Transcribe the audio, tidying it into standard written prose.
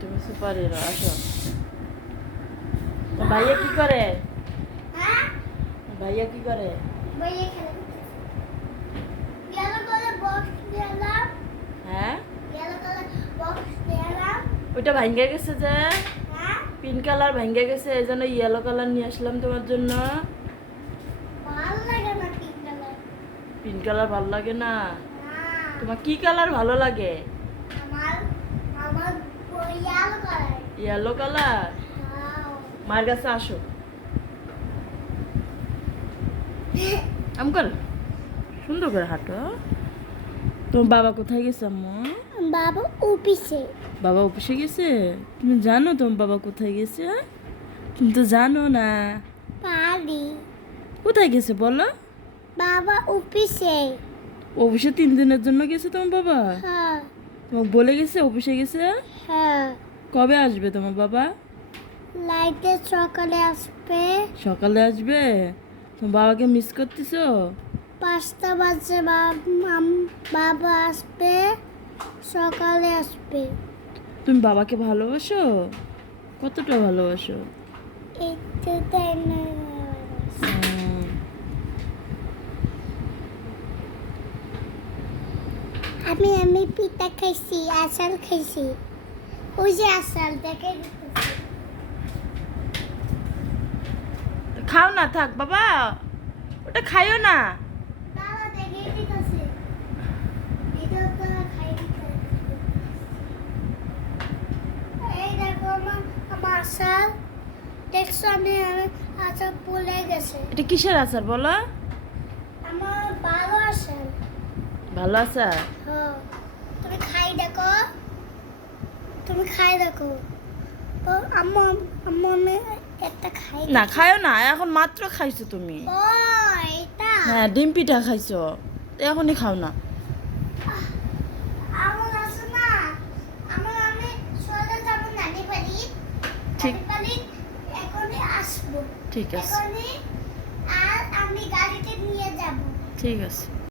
তুমি super hero আসো। তো ভাইয়া কি করে? ভাইয়া কি করে? হ্যাঁ ওইটা ভাঙ্গে গেছে যে, পিঙ্ক কালার ভাঙ্গে গেছে, এই জন্য ইয়েলো কালার নিয়ে আসলাম তোমার জন্য। পিঙ্ক কালার ভালো লাগে না? তোমার কি কালার ভালো লাগে? Yellow colour. মার কাছে আসো। আমকল সুন্দর করে হাঁটো। তোমার বাবা কোথায় গেছে আম্মু? বাবা অফিসে। বাবা অফিসে গেছে? তুমি জানো তোমার বাবা কোথায় গেছে? তুমি তো জানো না। পারি। কোথায় গেছে বলো? বাবা অফিসে। অফিসে 3 দিনের জন্য গেছে তোমার বাবা? হ্যাঁ তোমাকে বলে গেছে অফিসে গেছে? হ্যাঁ। কবে আসবে তোমার বাবা? লাইটে সকালে আসবে। সকালে আসবে? তোমার বাবাকে মিস করতেছো? 5টা বাজে বাবা আসবে, সকালে আসবে। তুমি বাবাকে ভালোবাসো? কতটা ভালোবাসো? একটু তাই না। হুম। আমি পিঠা খাইছি, আচার খাইছি। ওই যে আচার দেখে দিতেছি। খাও না, থাক বাবা, ওটা খাইও না। দাদা দেখে দিতেছে। এটা তো খাই দিতে। এই দেখো আমার আচার। দেখছো আমি আচার ভুলে গেছে। এটা কিসের আচার বলো? আমার ভালো আচার। ভালো আচার? হ্যাঁ। তুমি খাই দেখো। তুমি খাই দেখো। ও আম্মু আম্মু আমি একটা খাই। না খাইও না, এখন মাত্র খাইছো তুমি। ও এটা। হ্যাঁ ডিম পিঠা খাইছো, এখনই খাও না। আমার আছে না। আমি চলে যাব নানি বাড়ি। ঠিক। নানি বাড়ি এখনই আসবো। ঠিক আছে। এখনই আর আমি গাড়িতে নিয়ে যাব। ঠিক আছে।